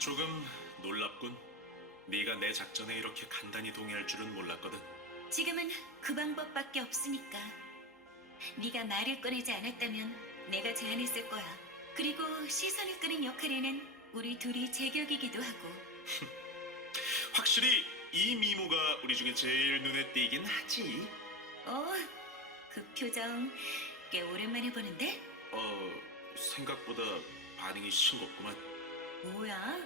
조금 놀랍군. 네가 내 작전에 이렇게 간단히 동의할 줄은 몰랐거든. 지금은 그 방법밖에 없으니까. 네가 말을 꺼내지 않았다면 내가 제안했을 거야. 그리고 시선을 끄는 역할에는 우리 둘이 제격이기도 하고. 확실히 이 미모가 우리 중에 제일 눈에 띄긴 하지. 어, 그 표정 꽤 오랜만에 보는데? 생각보다 반응이 싱겁구만. 뭐야?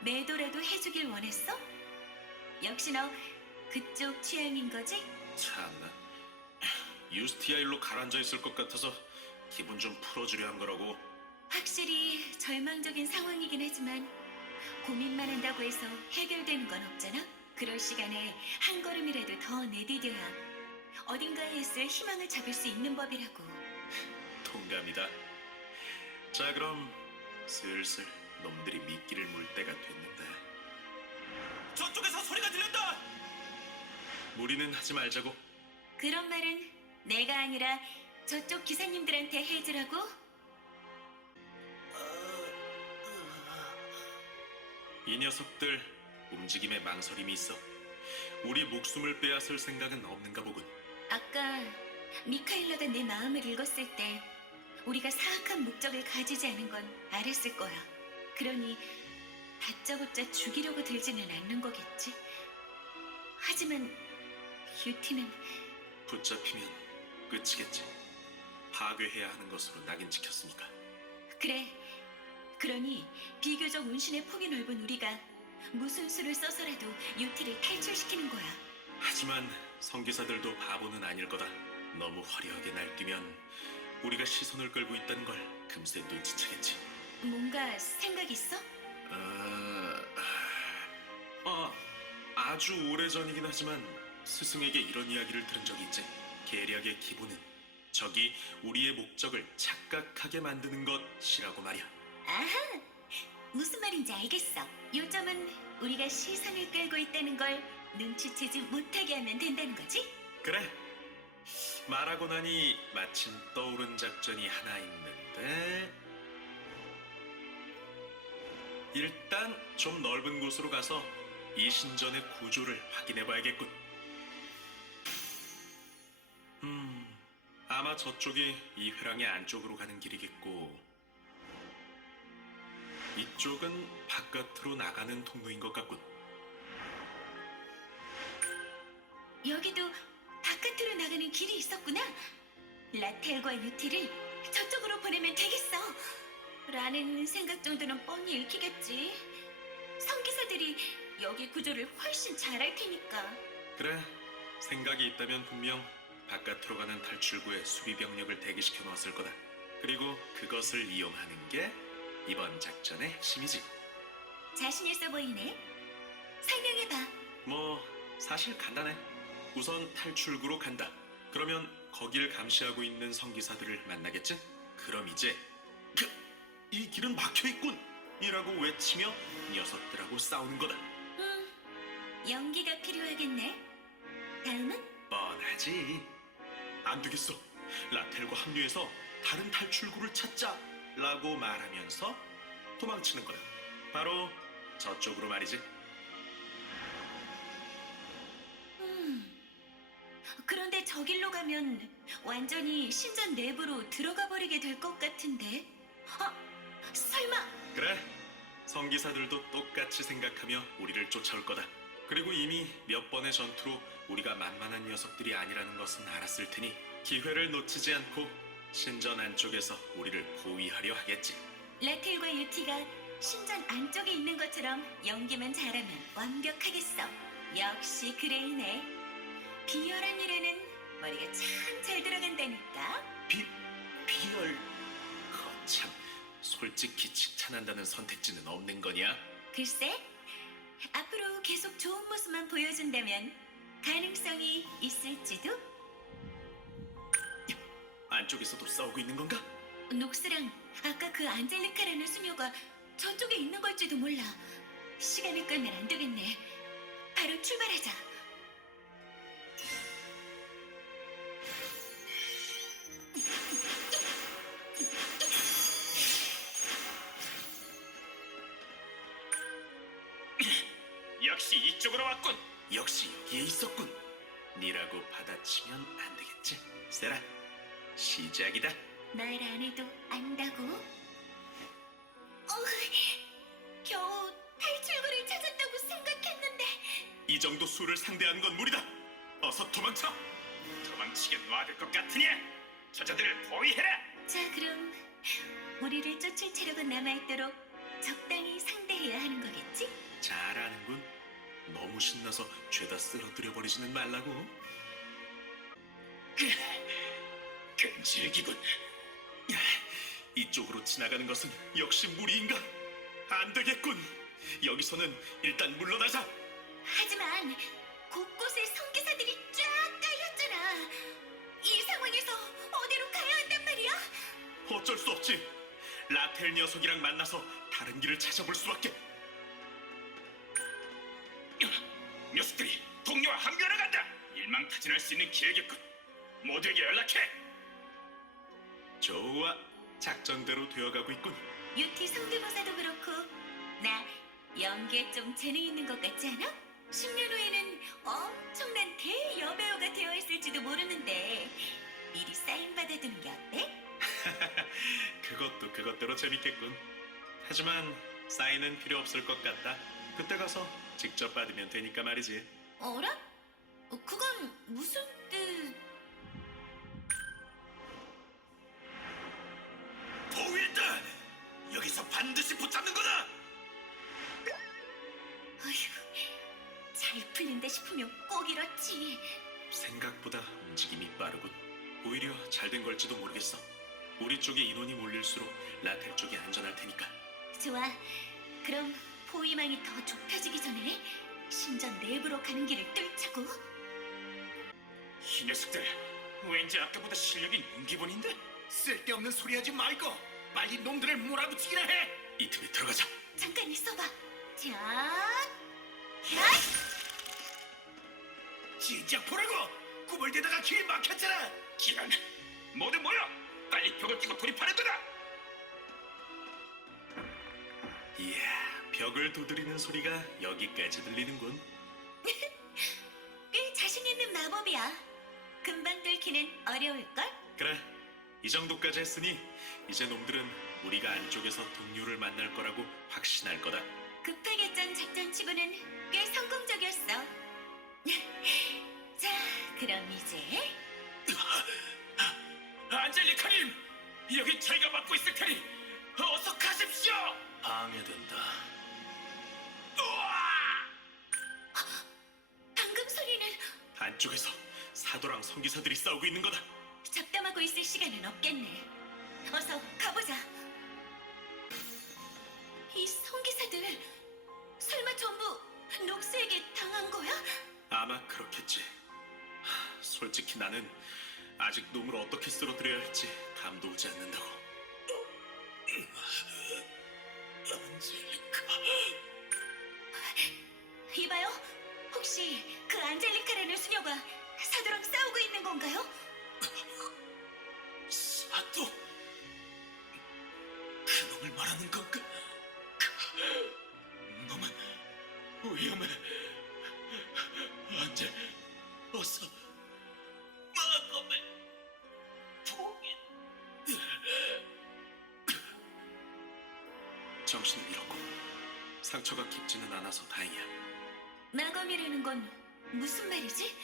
매도라도 해주길 원했어? 역시 너 그쪽 취향인 거지? 참나. 유스티아 일로 가라앉아 있을 것 같아서 기분 좀 풀어주려 한 거라고. 확실히 절망적인 상황이긴 하지만 고민만 한다고 해서 해결되는 건 없잖아? 그럴 시간에 한 걸음이라도 더 내디뎌야 어딘가에 있을 희망을 잡을 수 있는 법이라고. 동감이다. 자, 그럼 슬슬 놈들이 미끼를 물 때가 됐는데. 저쪽에서 소리가 들렸다! 무리는 하지 말자고. 그런 말은 내가 아니라 저쪽 기사님들한테 해주라고? 이 녀석들 움직임에 망설임이 있어. 우리 목숨을 빼앗을 생각은 없는가 보군. 아까 미카엘라가 내 마음을 읽었을 때 우리가 사악한 목적을 가지지 않은 건 알았을 거야. 그러니 다짜고짜 죽이려고 들지는 않는 거겠지? 하지만 유티는 붙잡히면 끝이겠지. 파괴해야 하는 것으로 낙인 찍혔으니까. 그래. 그러니 비교적 운신의 폭이 넓은 우리가 무슨 수를 써서라도 유티를 탈출시키는 거야. 하지만 성기사들도 바보는 아닐 거다. 너무 화려하게 날뛰면 우리가 시선을 끌고 있다는 걸 금세 눈치채겠지. 뭔가 생각 있어? 아주 오래전이긴 하지만 스승에게 이런 이야기를 들은 적이 있지. 계략의 기본은 적이 우리의 목적을 착각하게 만드는 것이라고 말이야. 아하! 무슨 말인지 알겠어. 요점은 우리가 시선을 끌고 있다는 걸 눈치채지 못하게 하면 된다는 거지? 그래. 말하고 나니 마침 떠오른 작전이 하나 있는데, 일단 좀 넓은 곳으로 가서 이 신전의 구조를 확인해봐야겠군. 아마 저쪽이 이 회랑의 안쪽으로 가는 길이겠고, 이쪽은 바깥으로 나가는 통로인 것 같군. 여기도 바깥으로 나가는 길이 있었구나. 라텔과 유티를 저쪽으로 보내면 되겠어. 라는 생각 정도는 뻔히 읽히겠지. 성기사들이 여기 구조를 훨씬 잘 알 테니까. 그래, 생각이 있다면 분명 바깥으로 가는 탈출구에 수비 병력을 대기시켜 놓았을 거다. 그리고 그것을 이용하는 게 이번 작전의 핵심이지. 자신 있어 보이네. 설명해봐. 사실 간단해. 우선 탈출구로 간다. 그러면 거길 감시하고 있는 성기사들을 만나겠지? 그럼 이제 이 길은 막혀있군! 이라고 외치며 녀석들하고 싸우는 거다. 연기가 필요하겠네. 다음은? 뻔하지. 안 되겠어. 라텔과 합류해서 다른 탈출구를 찾자 라고 말하면서 도망치는 거야. 바로 저쪽으로 말이지. 그런데 저 길로 가면 완전히 신전 내부로 들어가 버리게 될 것 같은데. 설마. 그래. 성기사들도 똑같이 생각하며 우리를 쫓아올 거다. 그리고 이미 몇 번의 전투로 우리가 만만한 녀석들이 아니라는 것은 알았을 테니 기회를 놓치지 않고 신전 안쪽에서 우리를 포위하려 하겠지. 라텔과 유티가 신전 안쪽에 있는 것처럼 연기만 잘하면 완벽하겠어. 역시 그레이네. 비열한 일에는 머리가 참 잘 들어간다니까. 비열. 거참, 솔직히 칭찬한다는 선택지는 없는 거냐? 글쎄, 앞으로 계속 좋은 모습만 보여준다면 가능성이 있을지도. 안쪽에서도 싸우고 있는 건가? 녹스랑 아까 그 안젤리카라는 수녀가 저쪽에 있는 걸지도 몰라. 시간을 끌면 안 되겠네. 바로 출발하자. 이쪽으로 왔군. 역시 여기에 있었군. 니라고 받아치면 안 되겠지? 세라, 시작이다. 말 안 해도 안다고? 겨우 탈출구를 찾았다고 생각했는데 이 정도 수를 상대하는 건 무리다. 어서 도망쳐. 도망치게 놔둘 것 같으냐? 저자들을 포위해라. 자, 그럼 우리를 쫓을 체력은 남아있도록 적당히 상대해야 하는 거겠지? 잘하는군. 너무 신나서 죄다 쓰러뜨려 버리지는 말라고. 끈질기군. 이쪽으로 지나가는 것은 역시 무리인가? 안 되겠군. 여기서는 일단 물러나자. 하지만 곳곳에 성기사들이 쫙 깔렸잖아. 이 상황에서 어디로 가야 한단 말이야? 어쩔 수 없지. 라텔 녀석이랑 만나서 다른 길을 찾아볼 수밖에. 녀석들이 동료와 항변을 간다. 일망타진할 수 있는 기회겠군. 모두에게 연락해. 좋아. 작전대로 되어가고 있군. 유티 성대모사도 그렇고 나 연기에 좀 재능 있는 것 같지 않아? 10년 후에는 엄청난 대여배우가 되어 있을지도 모르는데 미리 사인 받아두는 게 어때? 그것도 그것대로 재밌겠군. 하지만 사인은 필요 없을 것 같다. 그때 가서 직접 받으면 되니까 말이지. 어라? 그건 무슨 뜻? 포위했다. 여기서 반드시 붙잡는 거다. 어휴, 잘 풀린다 싶으면 꼭 이렇지. 생각보다 움직임이 빠르군. 오히려 잘 된 걸지도 모르겠어. 우리 쪽에 인원이 몰릴수록 라텔 쪽이 안전할 테니까. 좋아. 그럼 포위망이 더 좁혀지기 전에 신전 내부로 가는 길을 뚫자고. 이 녀석들 왠지 아까보다 실력이 눈기본인데? 쓸데없는 소리 하지 말고 빨리 놈들을 몰아붙이기나 해. 이 틈에 들어가자. 잠깐 있어봐. 자, 야! 진작 보라고. 구불대다가 길 막혔잖아. 기란, 모두 모여. 빨리 벽을 끼고 돌입하는 거다. 이야, 벽을 두드리는 소리가 여기까지 들리는군. 꽤 자신 있는 마법이야. 금방 뚫기는 어려울걸? 그래, 이 정도까지 했으니 이제 놈들은 우리가 안쪽에서 동료를 만날 거라고 확신할 거다. 급하게 짠 작전치고는 꽤 성공적이었어. 자, 그럼 이제 안젤리카님, 여기 저희가 맡고 있을 테니 어서 가십시오. 방해된다. 우와! 방금 소리는 안쪽에서 사도랑 성기사들이 싸우고 있는 거다. 잡담하고 있을 시간은 없겠네. 어서 가보자. 이 성기사들 설마 전부 녹스에게 당한 거야? 아마 그렇겠지. 솔직히 나는 아직 놈을 어떻게 쓰러뜨려야 할지 감도 오지 않는다고. 안젤리카. 이봐요. 혹시 그 안젤리카라는 수녀가 사도랑 싸우고 있는 건가요? 사또. 그놈을 말하는 건가? 놈은 위험해. 안젤, 어서 마검을 포기. 정신을 잃었고 상처가 깊지는 않아서 다행이야. 마검이라는 건 무슨 말이지?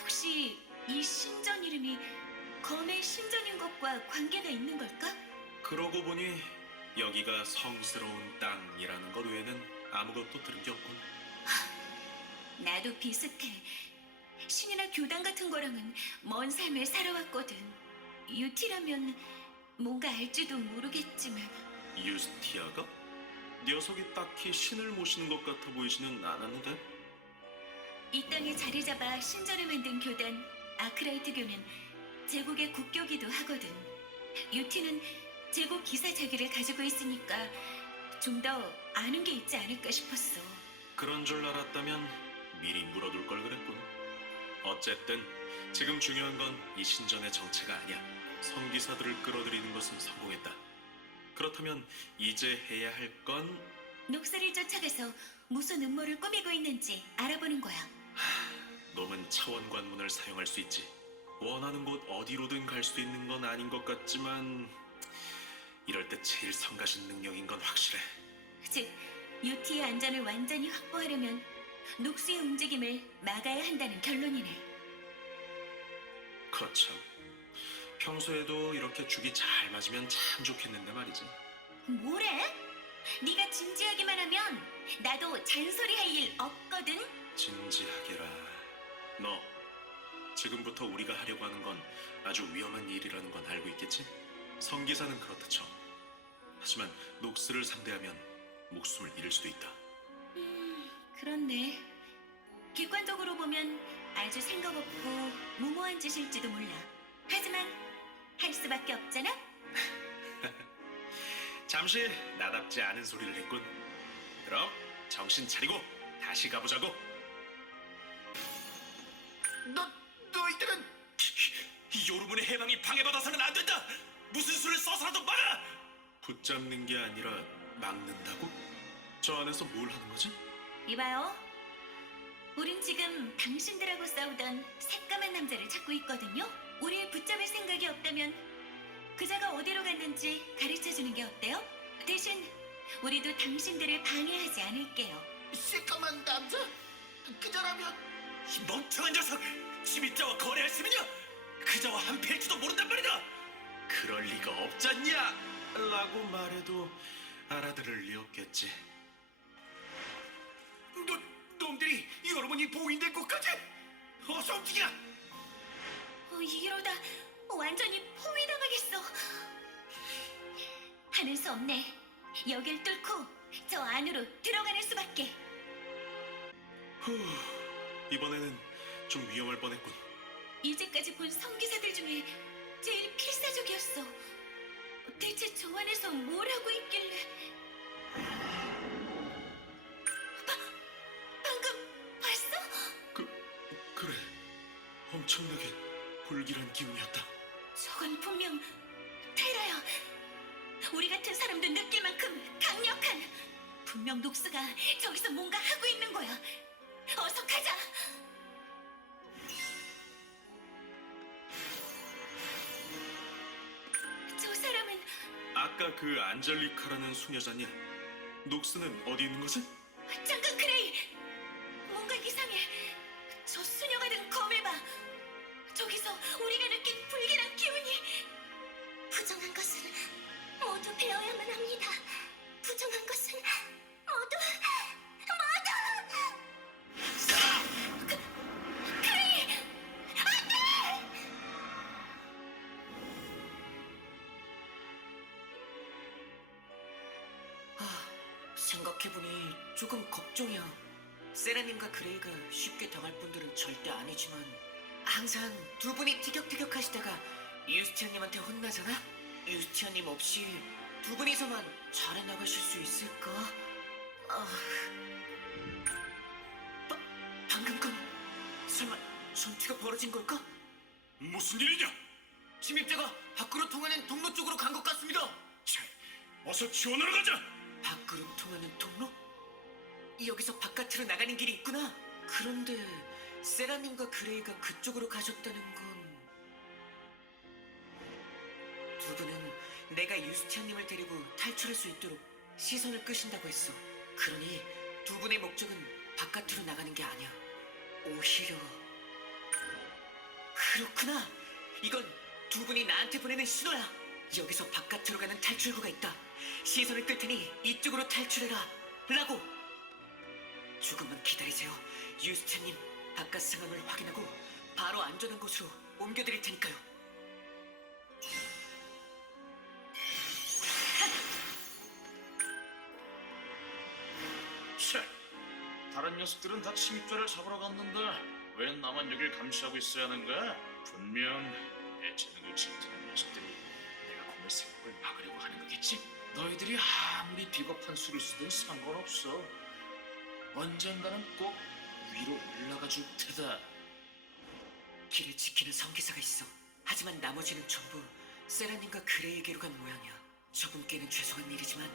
혹시 이 신전 이름이 검의 신전인 것과 관계가 있는 걸까? 그러고 보니 여기가 성스러운 땅이라는 것 외에는 아무것도 들은 게 없군. 나도 비슷해. 신이나 교당 같은 거랑은 먼 삶을 살아왔거든. 유티라면 뭔가 알지도 모르겠지만 유스티아가? 녀석이 딱히 신을 모시는 것 같아 보이지는 않았는데? 이 땅에 자리 잡아 신전을 만든 교단 아크라이트교는 제국의 국교기도 하거든. 유티는 제국 기사 자기를 가지고 있으니까 좀 더 아는 게 있지 않을까 싶었어. 그런 줄 알았다면 미리 물어둘 걸 그랬군. 어쨌든 지금 중요한 건 이 신전의 정체가 아니야. 성기사들을 끌어들이는 것은 성공했다. 그렇다면 이제 해야 할 건 녹슬을 쫓아가서 무슨 음모를 꾸미고 있는지 알아보는 거야. 놈은 차원 관문을 사용할 수 있지. 원하는 곳 어디로든 갈 수 있는 건 아닌 것 같지만 이럴 때 제일 성가신 능력인 건 확실해. 즉, UT의 안전을 완전히 확보하려면 녹수의 움직임을 막아야 한다는 결론이네. 거참. 평소에도 이렇게 죽이 잘 맞으면 참 좋겠는데 말이지. 뭐래? 네가 진지하기만 하면 나도 잔소리할 일 없거든. 진지하게라. 너 지금부터 우리가 하려고 하는 건 아주 위험한 일이라는 건 알고 있겠지? 성기사는 그렇다 쳐. 하지만 녹스를 상대하면 목숨을 잃을 수도 있다. 그렇네. 객관적으로 보면 아주 생각 없고 무모한 짓일지도 몰라. 하지만 할 수밖에 없잖아. 잠시 나답지 않은 소리를 했군. 그럼 정신 차리고 다시 가보자고. 너희들은 요르문의 해방이 방해받아서는 안 된다. 무슨 수를 써서라도 막아. 붙잡는 게 아니라 막는다고? 저 안에서 뭘 하는 거지? 이봐요. 우린 지금 당신들하고 싸우던 새까만 남자를 찾고 있거든요. 우릴 붙잡을 생각이 없다면 그자가 어디로 갔는지 가르쳐주는 게 어때요? 대신 우리도 당신들을 방해하지 않을게요. 새까만 남자? 그자라면 이 멍청한 녀석. 침입자와 거래할 셈이냐? 그자와 한패일지도 모른단 말이다. 그럴 리가 없잖냐? 라고 말해도 알아들을 리 없겠지. 놈들이 여러분이 봉인된 곳까지 어서 움직여! 이러다 완전히 포위당하겠어. 하는 수 없네. 여길 뚫고 저 안으로 들어가는 수밖에. 후, 이번에는 좀 위험할 뻔했군. 이제까지 본 성기사들 중에 제일 필사적이었어. 대체 저 안에서 뭘 하고 있길래? 방금 봤어? 그래. 엄청나게 불길한 기운이었다. 저건 분명 테라야. 우리 같은 사람도 느낄 만큼 강력한. 분명 녹스가 저기서 뭔가 하고 있는 거야. 어서 가자. 저 사람은 아까 그 안젤리카라는 수녀자냐? 녹스는 어디 있는 거지? 잠깐 크레이. 뭔가 이상해. 저 수녀가 든 검을 봐. 저기서 우리가 느낀 불길한 기운이. 부정한 것은 모두 배워야만 합니다. 부정한 것은 모두 크레이! 안돼! 생각해보니 조금 걱정이야. 세라님과 그레이가 쉽게 당할 분들은 절대 아니지만 항상 두 분이 티격태격하시다가 유스티언님한테 혼나잖아? 유스티언님 없이 두 분이서만 잘해나가실 수 있을까? 방금 건 설마 전투가 벌어진 걸까? 무슨 일이냐? 침입자가 밖으로 통하는 통로 쪽으로 간 것 같습니다. 자, 어서 지원하러 가자. 밖으로 통하는 통로? 여기서 바깥으로 나가는 길이 있구나. 그런데 세라님과 그레이가 그쪽으로 가셨다는 건 두 분은 내가 유스티아님을 데리고 탈출할 수 있도록 시선을 끄신다고 했어. 그러니 두 분의 목적은 바깥으로 나가는 게 아니야. 오히려 그렇구나. 이건 두 분이 나한테 보내는 신호야. 여기서 바깥으로 가는 탈출구가 있다. 시선을 끌 테니 이쪽으로 탈출해라. 라고. 조금만 기다리세요. 유스티아님, 바깥 상황을 확인하고 바로 안전한 곳으로 옮겨드릴 테니까요. 차, 다른 녀석들은 다 침입자를 잡으러 갔는데 왜 나만 여길 감시하고 있어야 하는 거야? 분명 내 재능을 칭찬한 녀석들이 내가 공을 세운 걸 막으려고 하는 거겠지? 너희들이 아무리 비겁한 수를 쓰든 상관없어. 언젠가는 꼭 위로 올라가 줄 테다. 길을 지키는 성기사가 있어. 하지만 나머지는 전부 세라님과 그레이에게로 간 모양이야. 저분께는 죄송한 일이지만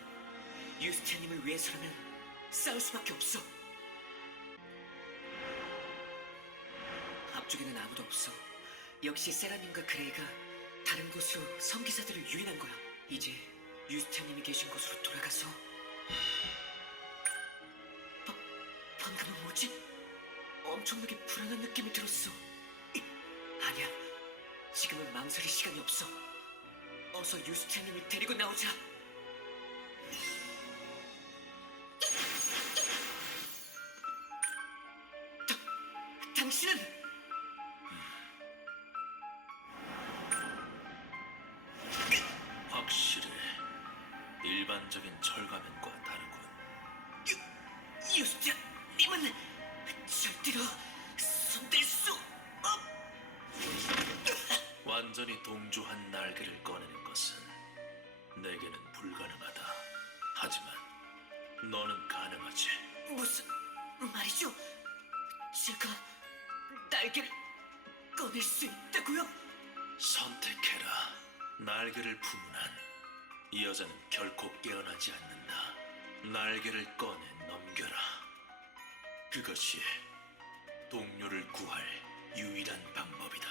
유스티아님을 위해서라면 싸울 수밖에 없어. 앞쪽에는 아무도 없어. 역시 세라님과 그레이가 다른 곳으로 성기사들을 유인한 거야. 이제 유스티아님이 계신 곳으로 돌아가서 방금은 뭐지? 엄청나게 불안한 느낌이 들었어. 아니야, 지금은 망설일 시간이 없어. 어서 유스티아님을 데리고 나오자. 당신은 확실해. 일반적인 철가면과 다르군. 유스티아님은 절대로 손댈 수 없. 완전히 동조한 날개를 꺼내는 것은 내게는 불가능하다. 하지만 너는 가능하지. 무슨 말이죠? 제가 날개를 꺼낼 수 있다고요? 선택해라. 날개를 품은 한 이 여자는 결코 깨어나지 않는다. 날개를 꺼내 넘겨라. 그것이 동료를 구할 유일한 방법이다.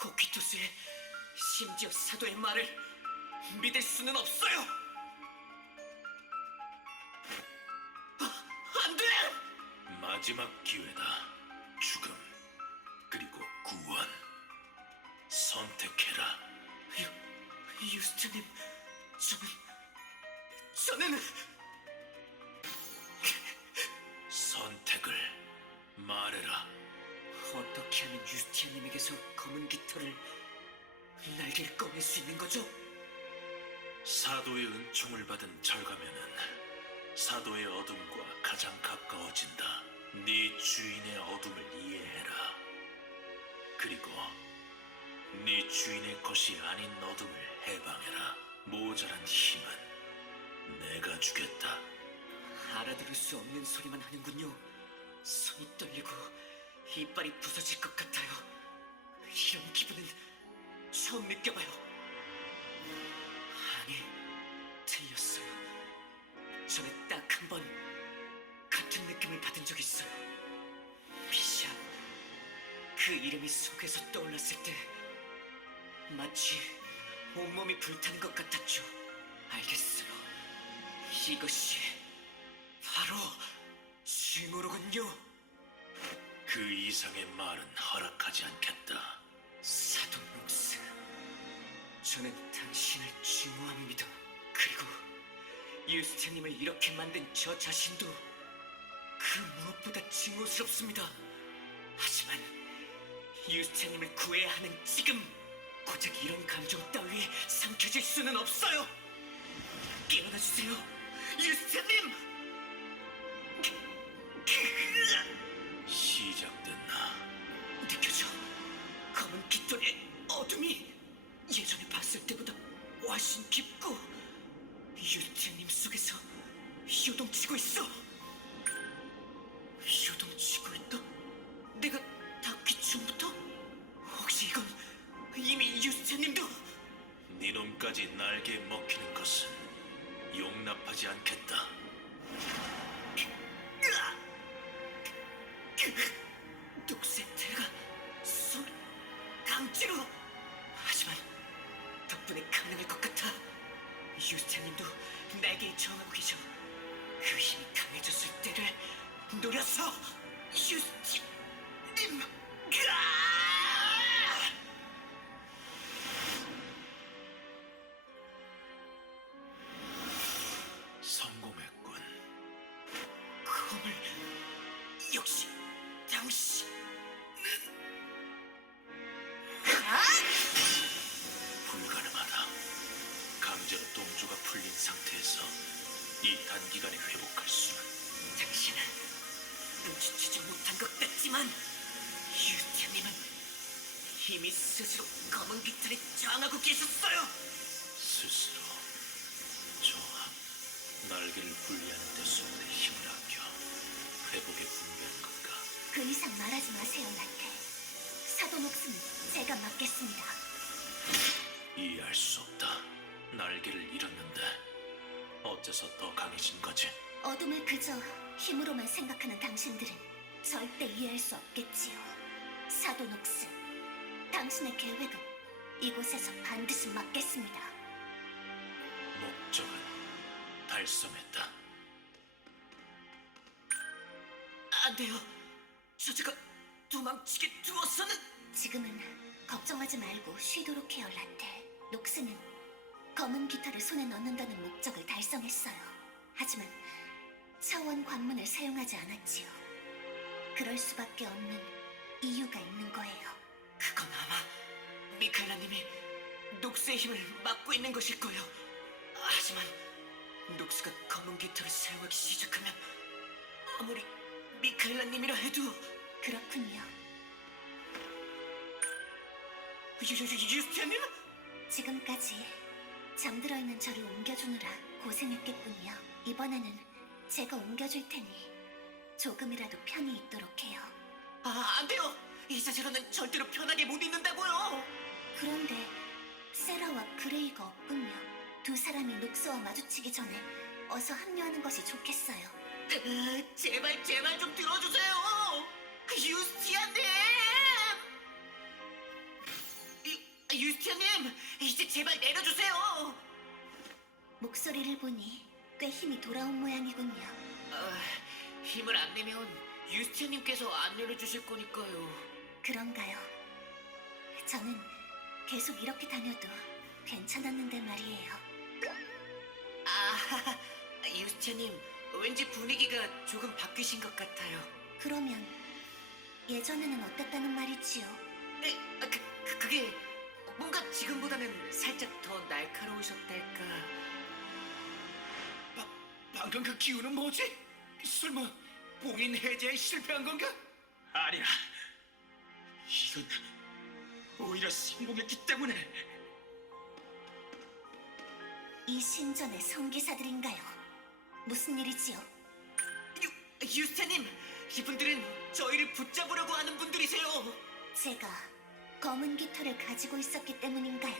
코키토스의 심지어 사도의 말을 믿을 수는 없어요. 안 돼! 마지막 기회다. 죽음 그리고 구원. 선택해라. 유스트님, 저는 선택을 말해라. 어떻게 하면 유스티아님에게서 검은 깃털을 날개를 꺼낼 수 있는 거죠? 사도의 은총을 받은 절가면은 사도의 어둠과 가장 가까워진다. 네 주인의 어둠을 이해해라. 그리고 네 주인의 것이 아닌 어둠을 해방해라. 모자란 힘은 내가 주겠다. 알아들을 수 없는 소리만 하는군요. 손이 떨리고 이빨이 부서질 것 같아요. 이런 기분은 처음 느껴봐요. 아니, 틀렸어요. 전에 딱 한 번 같은 느낌을 받은 적 있어요. 미샤, 그 이름이 속에서 떠올랐을 때 마치 온몸이 불타는 것 같았죠. 알겠어요. 이것이 바로 징후로군요. 그 이상의 말은 허락하지 않겠다. 사도 녹스, 저는 당신을 증오합니다. 그리고 유스티아님을 이렇게 만든 저 자신도 그 무엇보다 증오스럽습니다. 하지만 유스티아님을 구해야 하는 지금 고작 이런 감정 따위에 삼켜질 수는 없어요. 깨어나주세요, 유스티아님! 시작됐나? 느껴져. 검은 깃털의 어둠이 예전에 봤을 때보다 훨씬 깊고 유스티아님 속에서 요동치고 있어. 요동치고 있다? 내가 닿기 전부터? 혹시 이건 이미 유스티아님도? 네 놈까지 날개에 먹히는 것은 용납하지 않겠다. 녹색태가 손 강제로. 하지만 덕분에 가능할 것 같아. 유스티아님도 날개에 저항하고 계셔. 그 힘이 강해졌을 때를 노려서 유스티아님. 성공했군. 검을 역시 당신. 불가능하다. 강제로 동조가 풀린 상태에서 이 단기간에 회복할 수는. 당신은 눈치채지 못한 것 같지만 유스티아님은 이미 스스로 검은 깃털에 저항하고 계셨어요. 스스로. 좋아. 날개를 분리하는 데 수분의 힘을 아껴 회복에 분배한 건가? 그 이상 말하지 마세요, 나한테. 사도 목숨 제가 맡겠습니다. 이해할 수 없다. 날개를 잃었는데 어째서 더 강해진 거지? 어둠을 그저 힘으로만 생각하는 당신들은 절대 이해할 수 없겠지요. 사도 녹스, 당신의 계획은 이곳에서 반드시 막겠습니다. 목적은 달성했다. 안 돼요. 저자가 도망치게 두어서는. 지금은 걱정하지 말고 쉬도록 해요, 라테. 녹스는 검은 깃털을 손에 넣는다는 목적을 달성했어요. 하지만 차원 관문을 사용하지 않았지요. 그럴 수밖에 없는 이유가 있는 거예요. 그건 아마 미카엘라님이 녹스의 힘을 막고 있는 것일 거예요. 하지만 녹스가 검은 깃털을 사용하기 시작하면 아무리 미카엘라님이라 해도 그렇군요. 유스티아님? 지금까지 잠들어 있는 저를 옮겨주느라 고생했겠군요. 이번에는 제가 옮겨줄 테니 조금이라도 편히 있도록 해요. 안 돼요. 이 자세로는 절대로 편하게 못 있는다고요. 그런데 세라와 그레이가 없군요. 두 사람이 녹스와 마주치기 전에 어서 합류하는 것이 좋겠어요. 제발 제 말 좀 들어주세요. 유스티아님! 유스티아님, 이제 제발 내려주세요. 목소리를 보니 꽤 힘이 돌아온 모양이군요. 힘을 안 내면 유스티아님께서 안 내려주실 거니까요. 그런가요? 저는 계속 이렇게 다녀도 괜찮았는데 말이에요. 유스티아님, 왠지 분위기가 조금 바뀌신 것 같아요. 그러면 예전에는 어땠다는 말이지요? 네, 그게 뭔가 지금보다는 살짝 더 날카로우셨달까. 방금 그 기운은 뭐지? 설마 봉인 해제에 실패한 건가? 아니야. 이건 오히려 성공했기 때문에. 이 신전의 성기사들인가요? 무슨 일이지요? 유스티아님, 이분들은 저희를 붙잡으려고 하는 분들이세요. 제가 검은 깃털을 가지고 있었기 때문인가요?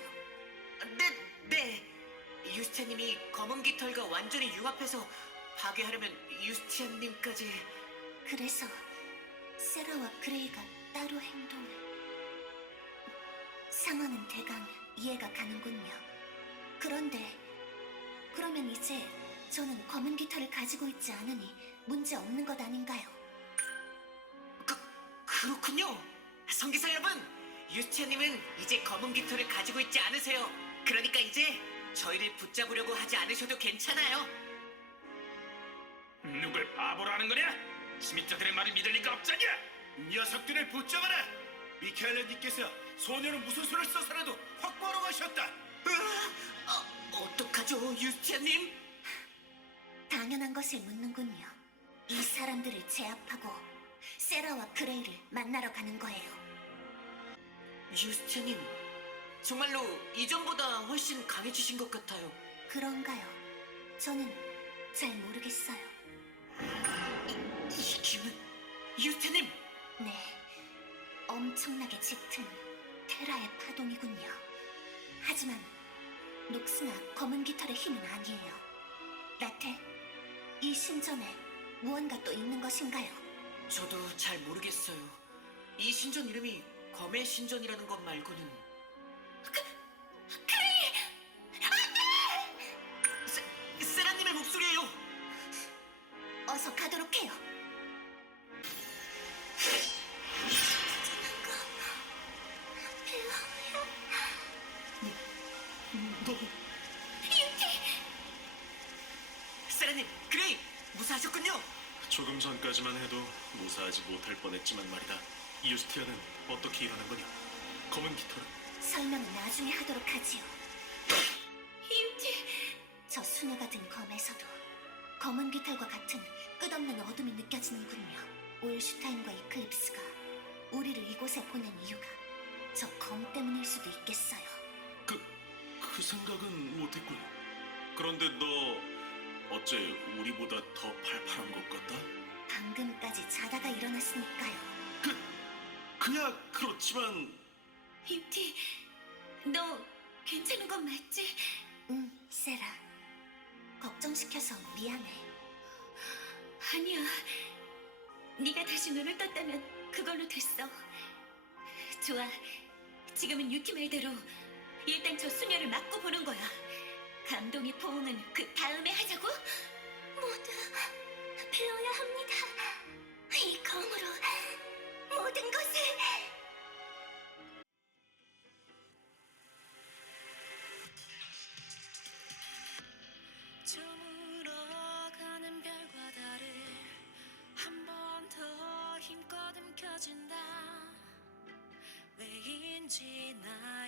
네. 유스티아님이 검은 깃털과 완전히 융합해서 파괴하려면 유스티아님까지. 그래서 세라와 그레이가 따로 행동을... 상황은 대강 이해가 가는군요. 그런데 그러면 이제 저는 검은 깃털을 가지고 있지 않으니 문제 없는 것 아닌가요? 그렇군요. 성기사 여러분, 유스티아님은 이제 검은 깃털을 가지고 있지 않으세요. 그러니까 이제 저희를 붙잡으려고 하지 않으셔도 괜찮아요. 누굴 바보로 하는 거냐? 스미터들의 말을 믿을 리가 없잖냐? 녀석들을 붙잡아라! 미카엘라님께서 소녀는 무슨 수를 써서라도 확보하러 가셨다! 어떡하죠, 유스티아님? 당연한 것을 묻는군요. 이 사람들을 제압하고 세라와 그레이를 만나러 가는 거예요. 유스티아님, 정말로 이전보다 훨씬 강해지신 것 같아요. 그런가요? 저는 잘 모르겠어요. 이 기운은 유스티아님! 네, 엄청나게 짙은 테라의 파동이군요. 하지만 녹스나 검은 깃털의 힘은 아니에요. 라테, 이 신전에 무언가 또 있는 것인가요? 저도 잘 모르겠어요. 이 신전 이름이 검의 신전이라는 것 말고는. 세라님의 목소리예요. 어서 가도록 해요. 세라님, 그레이, 무사하셨군요. 조금 전까지만 해도 무사하지 못할 뻔했지만 말이다. 유스티아는 어떻게 일어난 거냐? 검은 깃털은 설명은 나중에 하도록 하지요. 저 수녀가 든 검에서도 검은 깃털과 같은 끝없는 어둠이 느껴지는군요. 올슈타인과 이클립스가 우리를 이곳에 보낸 이유가 저 검 때문일 수도 있겠어요. 그 생각은 못했군. 그런데 너 어째 우리보다 더 팔팔한 것 같다? 방금까지 자다가 일어났으니까요. 그야 그렇지만 너 괜찮은 건 맞지? 응, 세라. 걱정시켜서 미안해. 아니야. 네가 다시 눈을 떴다면 그걸로 됐어. 좋아. 지금은 유키 말대로 일단 저 수녀를 맞고 보는 거야. 감동의 포옹은 그 다음에 하자고. 모두 배워야 합니다. 이 검으로 모든 것을. 저물어가는 별과 달을 한 번 더 힘껏 움켜쥔다. 왜인지 나